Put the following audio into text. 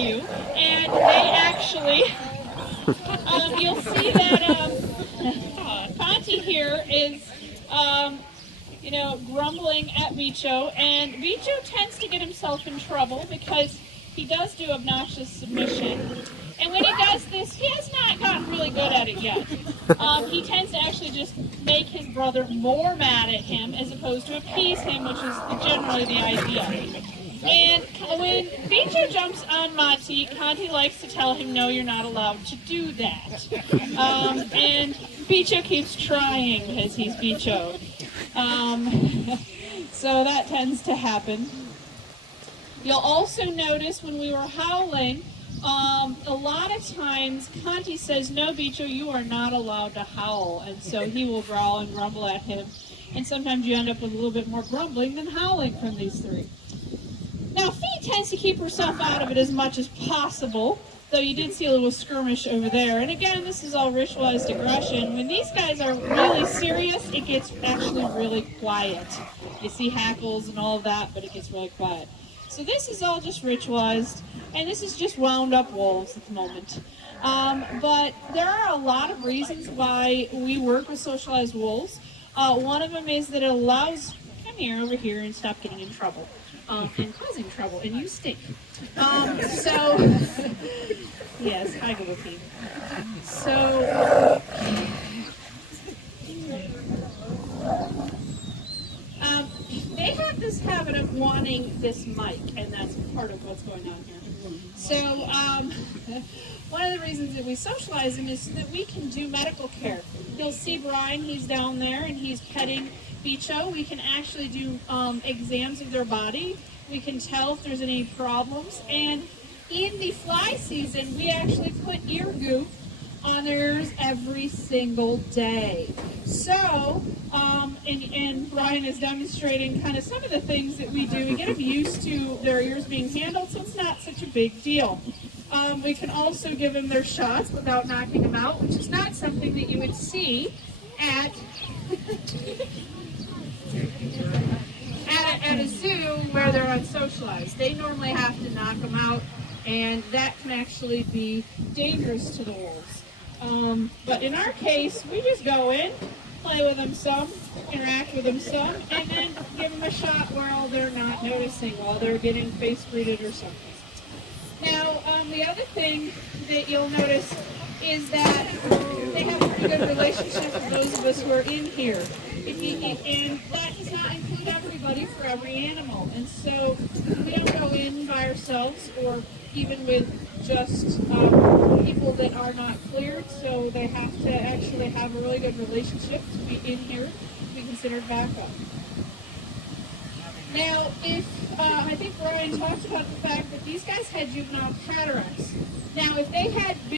you, and they actually, you'll see that Conti here is, grumbling at Bicho, and Bicho tends to get himself in trouble because he does do obnoxious submission. And when he does this, he has not gotten really good at it yet. He tends to actually just make his brother more mad at him as opposed to appease him, which is generally the idea. And when Bicho jumps on Monty, Conti likes to tell him, no, you're not allowed to do that. And Bicho keeps trying because he's Bicho. So that tends to happen. You'll also notice when we were howling, a lot of times Conti says, no, Bicho, you are not allowed to howl. And so he will growl and grumble at him. And sometimes you end up with a little bit more grumbling than howling from these three. Now, Fee tends to keep herself out of it as much as possible, though you did see a little skirmish over there. And again, this is all ritualized aggression. When these guys are really serious, it gets actually really quiet. You see hackles and all of that, but it gets really quiet. So this is all just ritualized, and this is just wound up wolves at the moment. But there are a lot of reasons why we work with socialized wolves. One of them is that it allows, come here, over here, and stop getting in trouble. And causing trouble, and you stink. So, yes, I go with you. So, they have this habit of wanting this mic, and that's part of what's going on here. So, one of the reasons that we socialize them is so that we can do medical care. You'll see Brian, he's down there, and he's petting Bicho. We can actually do exams of their body. We can tell if there's any problems. And in the fly season, we actually put ear goop on theirs every single day. So, and Brian is demonstrating kind of some of the things that we do. We get them used to their ears being handled, so it's not such a big deal. We can also give them their shots without knocking them out, which is not something that you would see at at a zoo where they're unsocialized. They normally have to knock them out, and that can actually be dangerous to the wolves. But in our case, we just go in, play with them some, interact with them some, and then give them a shot while they're not noticing, while they're getting face greeted or something. Now, the other thing that you'll notice is that they have a pretty good relationship with those of us who are in here. And that does not include everybody for every animal. And so we don't go in by ourselves or even with just people that are not cleared. So they have to actually have a really good relationship to be in here to be considered backup. Now, I think Brian talked about the fact that these guys had juvenile cataracts. Now, if they had